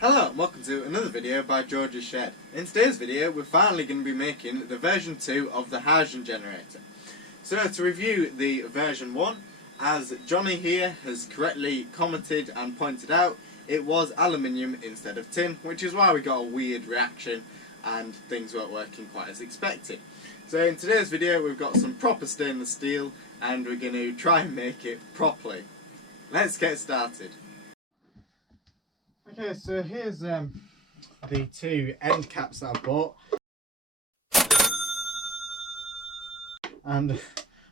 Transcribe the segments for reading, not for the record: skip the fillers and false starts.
Hello and welcome to another video by George's Shed. In today's video we're finally going to be making the version 2 of the hydrogen generator. So to review the version 1, as Johnny here has correctly commented and pointed out, it was aluminium instead of tin, which is why we got a weird reaction and things weren't working quite as expected. So in today's video we've got some proper stainless steel and we're going to try and make it properly. Let's get started. Okay, so here's the two end caps that I bought, and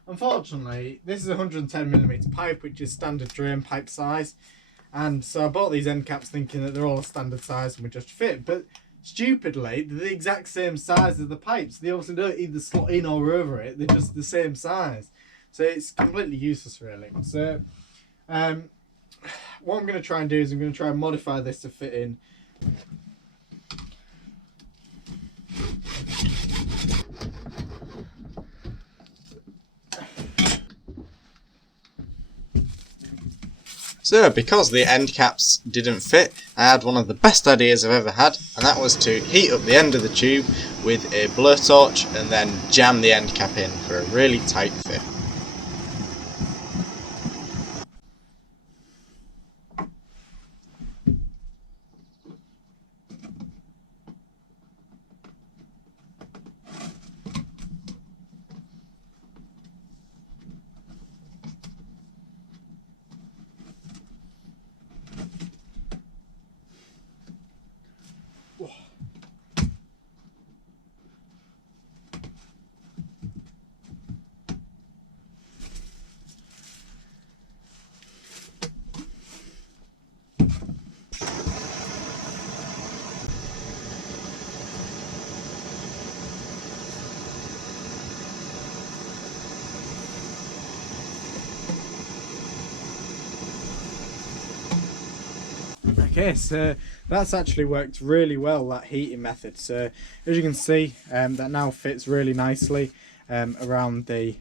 unfortunately this is a 110mm pipe, which is standard drain pipe size, and so I bought these end caps thinking that they're all a standard size and would just fit, but stupidly they're the exact same size as the pipes. They obviously don't either slot in or over it, they're just the same size, so it's completely useless really. So what I'm going to try and do is I'm going to try and modify this to fit in. So because the end caps didn't fit, I had one of the best ideas I've ever had, and that was to heat up the end of the tube with a blowtorch and then jam the end cap in for a really tight fit. Okay, so that's actually worked really well, that heating method. So as you can see, that now fits really nicely around the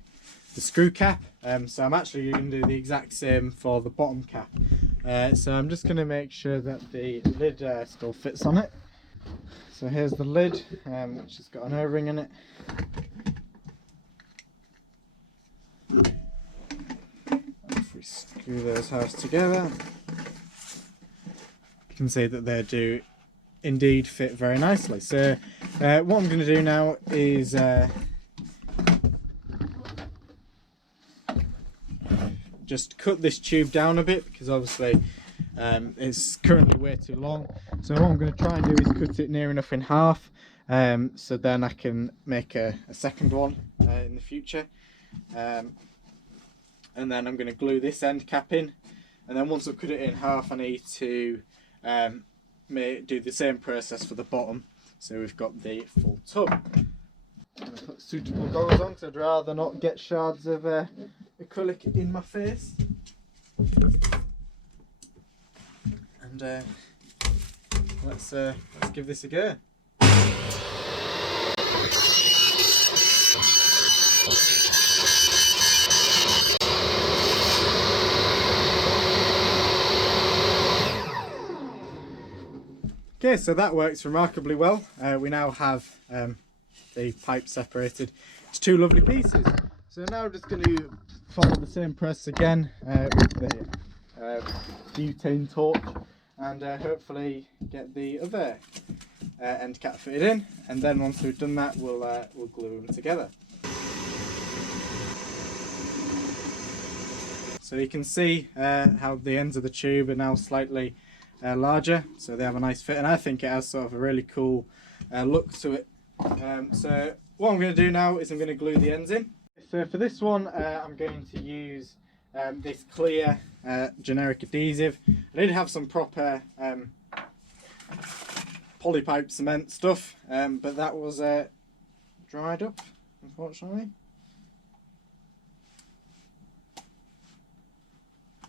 screw cap. So I'm actually going to do the exact same for the bottom cap. So I'm just going to make sure that the lid still fits on it. So here's the lid, which has got an O-ring in it. If we screw those halves together, can see that they do indeed fit very nicely. So what I'm going to do now is just cut this tube down a bit, because obviously it's currently way too long. So what I'm going to try and do is cut it near enough in half, so then I can make a second one in the future, and then I'm going to glue this end cap in, and then once I've cut it in half I need to do the same process for the bottom, so we've got the full tub. I'm going to put suitable goggles on because I'd rather not get shards of acrylic in my face. And let's give this a go. Okay, so that works remarkably well. We now have the pipe separated to two lovely pieces. So now I'm just going to follow the same process again with the butane torch, and hopefully get the other end cap fitted in. And then once we've done that, we'll glue them together. So you can see how the ends of the tube are now slightly larger, so they have a nice fit, and I think it has sort of a really cool look to it. So what I'm going to do now is I'm going to glue the ends in. So for this one I'm going to use this clear generic adhesive. I did have some proper polypipe cement stuff, but that was dried up, unfortunately.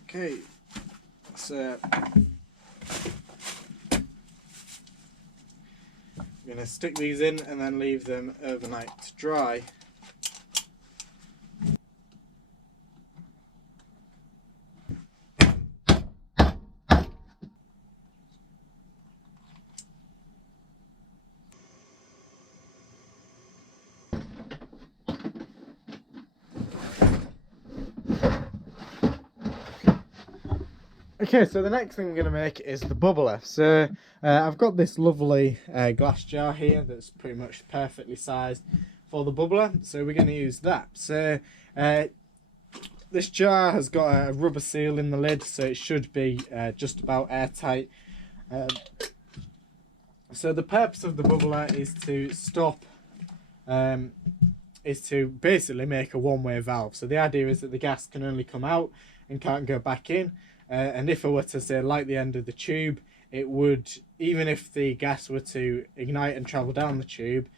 Okay, so I'm going to stick these in and then leave them overnight to dry. Okay, so the next thing I'm going to make is the bubbler. So I've got this lovely glass jar here that's pretty much perfectly sized for the bubbler, so we're going to use that. So this jar has got a rubber seal in the lid, so it should be just about airtight. So the purpose of the bubbler is to stop, is to basically make a one-way valve. So the idea is that the gas can only come out and can't go back in. And if I were to say light the end of the tube, it would, even if the gas were to ignite and travel down the tube,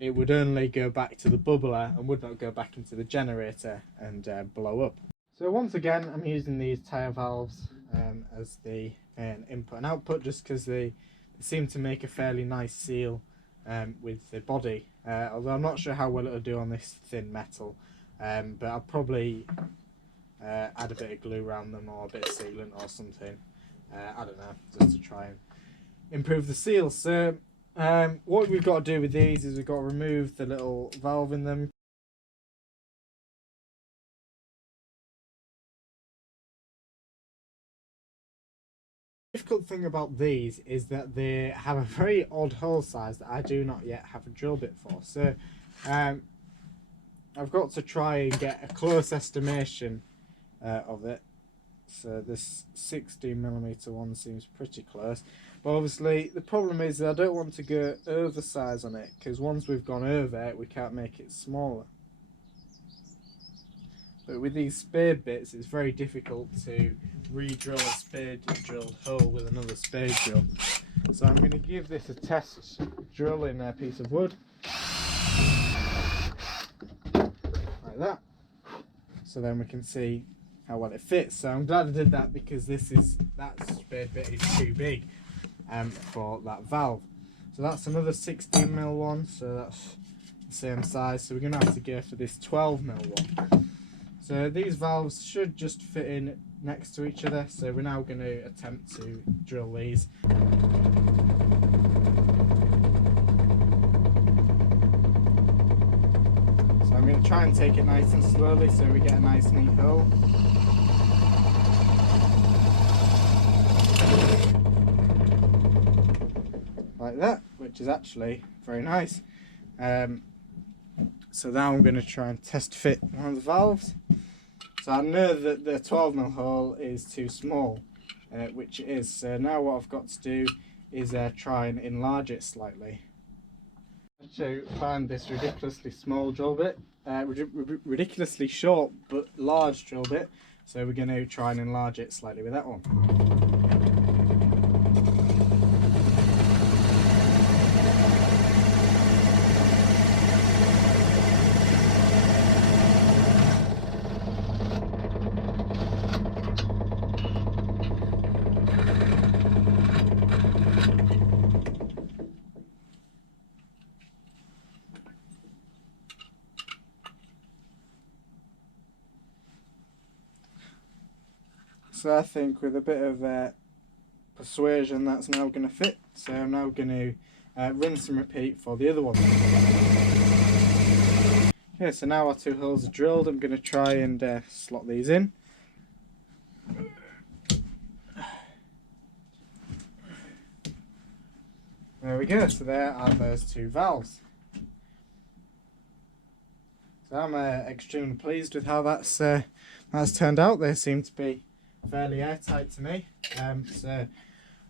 it would only go back to the bubbler and would not go back into the generator and blow up. So once again, I'm using these tyre valves as the input and output, just because they seem to make a fairly nice seal with the body. Although I'm not sure how well it'll do on this thin metal, but I'll probably add a bit of glue around them or a bit of sealant or something. I don't know, just to try and improve the seal. So what we've got to do with these is we've got to remove the little valve in them. The difficult thing about these is that they have a very odd hole size that I do not yet have a drill bit for. So I've got to try and get a close estimation of it. So this 16mm one seems pretty close, but obviously the problem is that I don't want to go over size on it, because once we've gone over it we can't make it smaller. But with these spade bits it's very difficult to re-drill a spade drilled hole with another spade drill. So I'm going to give this a test drill in a piece of wood like that, so then we can see how well it fits. So I'm glad I did that, because that spade bit is too big for that valve. So that's another 16mm one, so that's the same size. So we're going to have to go for this 12mm one. So these valves should just fit in next to each other. So we're now going to attempt to drill these. So I'm going to try and take it nice and slowly so we get a nice neat hole. Like that, which is actually very nice. So now I'm going to try and test fit one of the valves. So I know that the 12mm hole is too small, which it is. So now what I've got to do is try and enlarge it slightly. To find this ridiculously small drill bit, ridiculously short but large drill bit. So we're going to try and enlarge it slightly with that one. So I think with a bit of persuasion that's now going to fit. So I'm now going to rinse and repeat for the other one. Okay, so now our two holes are drilled. I'm going to try and slot these in. There we go, so there are those two valves. So I'm extremely pleased with how that's turned out. They seem to be fairly airtight to me. So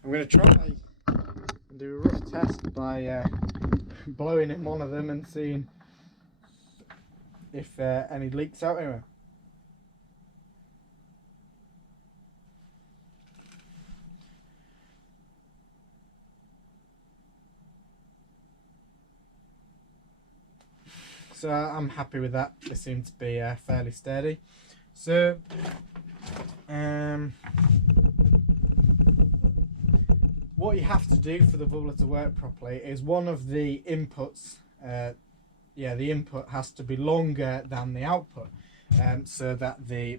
I'm going to try and do a rough test by blowing in one of them and seeing if any leaks out anywhere. So I'm happy with that. They seem to be fairly sturdy. So what you have to do for the bubbler to work properly is one of the inputs, the input has to be longer than the output, so that the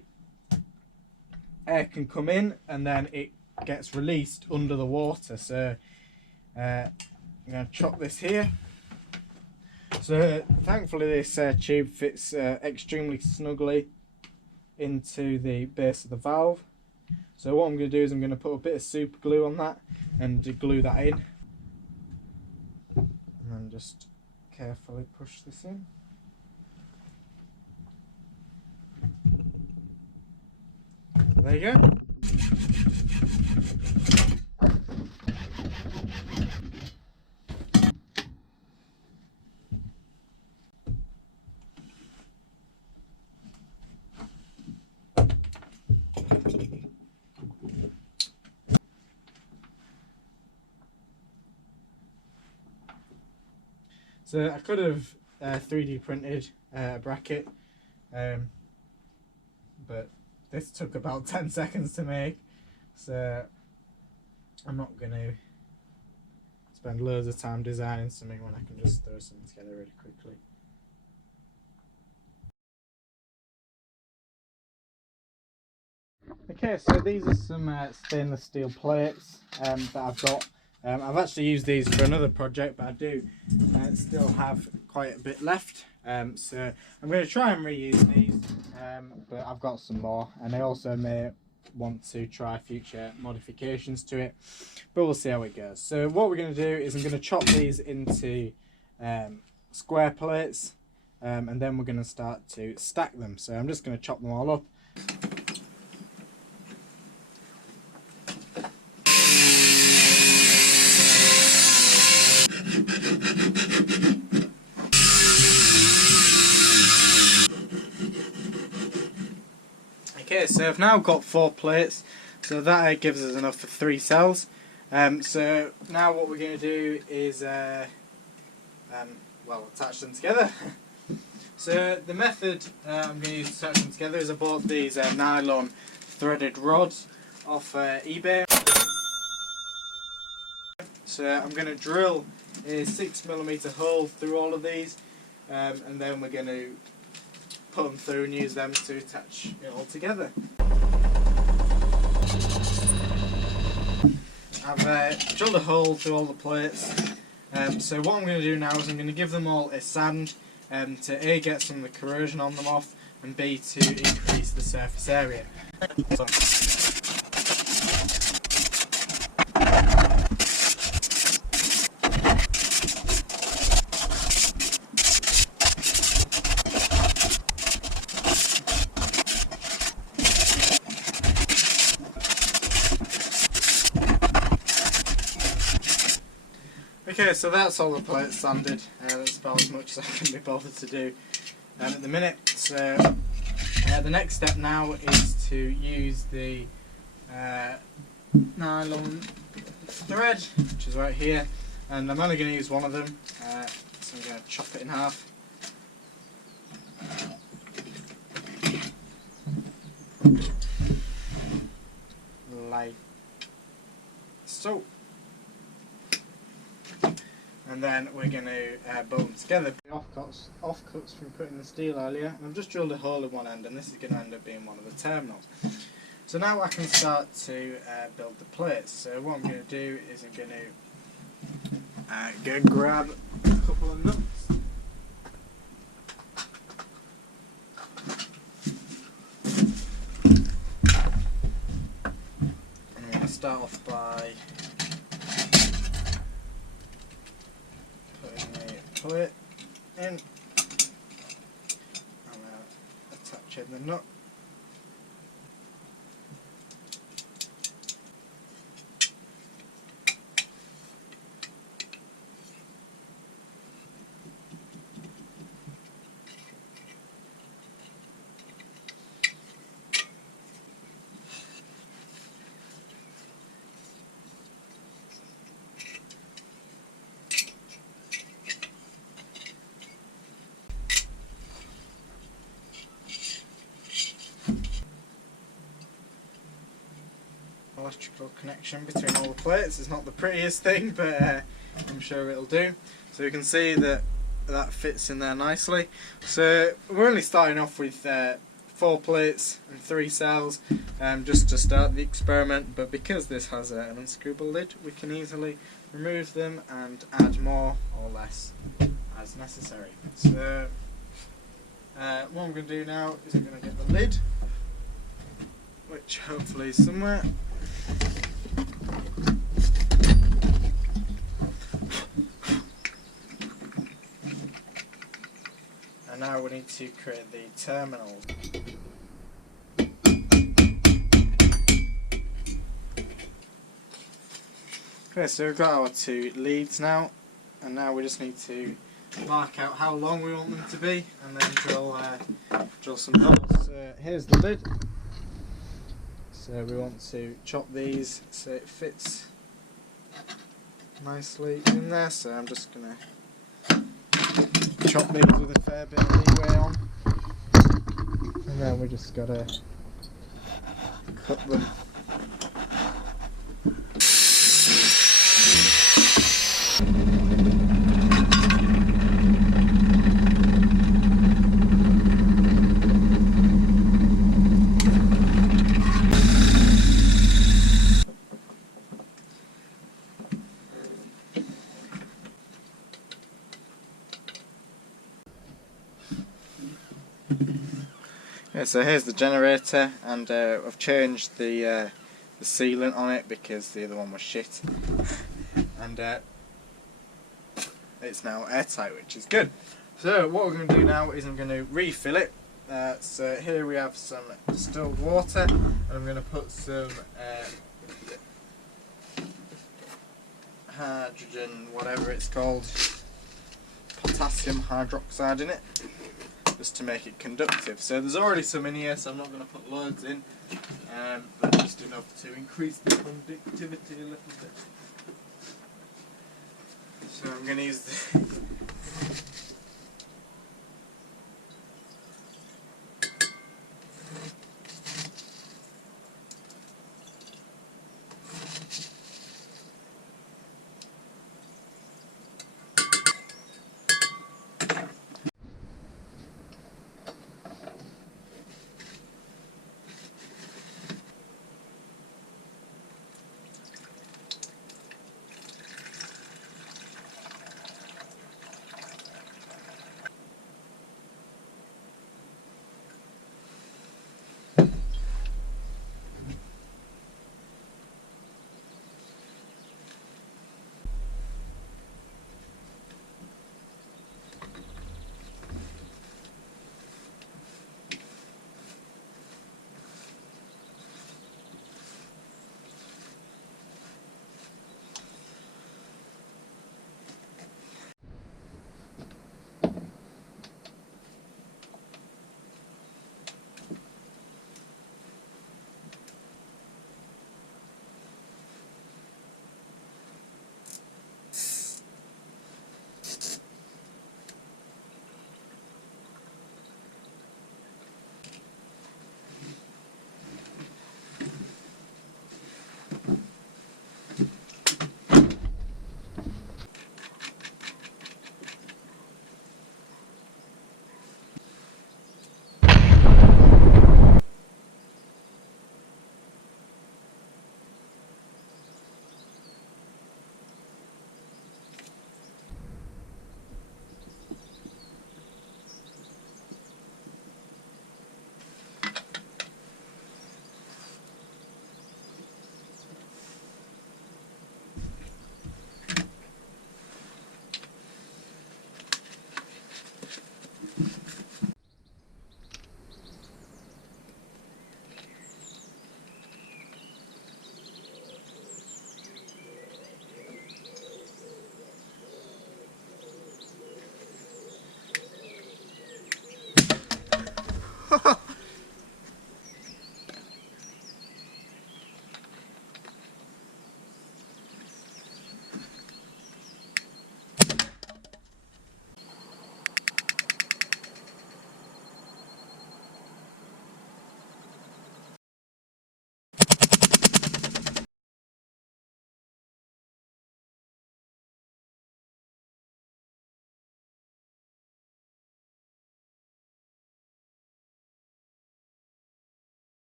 air can come in and then it gets released under the water. So I'm going to chop this here. So thankfully this tube fits extremely snugly into the base of the valve. So what I'm going to do is I'm going to put a bit of super glue on that and glue that in. And then just carefully push this in. There you go. So I could have 3D printed a bracket, but this took about 10 seconds to make, so I'm not going to spend loads of time designing something when I can just throw something together really quickly. Okay, so these are some stainless steel plates that I've got. I've actually used these for another project, but I do still have quite a bit left. So I'm going to try and reuse these, but I've got some more, and I also may want to try future modifications to it, but we'll see how it goes. So what we're going to do is I'm going to chop these into square plates, and then we're going to start to stack them. So I'm just going to chop them all up. Okay, so I've now got 4 plates, so that gives us enough for 3 cells. So now what we're going to do is well, attach them together. So the method I'm going to use to attach them together is I bought these nylon threaded rods off eBay. So I'm going to drill a 6mm hole through all of these, and then we're going to put them through and use them to attach it all together. I've drilled a hole through all the plates, so what I'm going to do now is I'm going to give them all a sand to A, get some of the corrosion on them off, and B, to increase the surface area. Okay, so that's all the plates sanded. That's about as much as I can be bothered to do at the minute. So the next step now is to use the nylon thread, which is right here, and I'm only going to use one of them, so I'm going to chop it in half. Like so. And then we're going to bolt them together. Offcuts from putting the steel earlier. And I've just drilled a hole in one end, and this is going to end up being one of the terminals. So now I can start to build the plates. So what I'm going to do is I'm going to go grab a couple of nuts. And I'm going to start off by plate in and attach in the nut. Electrical connection between all the plates is not the prettiest thing, but I'm sure it'll do. So you can see that that fits in there nicely. So we're only starting off with 4 plates and 3 cells, just to start the experiment, but because this has an unscrewable lid, we can easily remove them and add more or less as necessary. So what I'm going to do now is I'm going to get the lid, which which hopefully is somewhere. And now we need to create the terminals. Okay, so we've got our two leads now, and now we just need to mark out how long we want them to be, and then drill some holes. So here's the lid. So we want to chop these so it fits nicely in there. So I'm just gonna chop these with a fair bit of leeway on, and then we just gotta cut them. Yeah, so here's the generator, and I've changed the sealant on it because the other one was shit, and it's now airtight, which is good. So what we're going to do now is I'm going to refill it. So here we have some distilled water, and I'm going to put some hydrogen, whatever it's called, potassium hydroxide in it, just to make it conductive. So there's already some in here, so I'm not going to put loads in, but just enough to increase the conductivity a little bit. So I'm going to use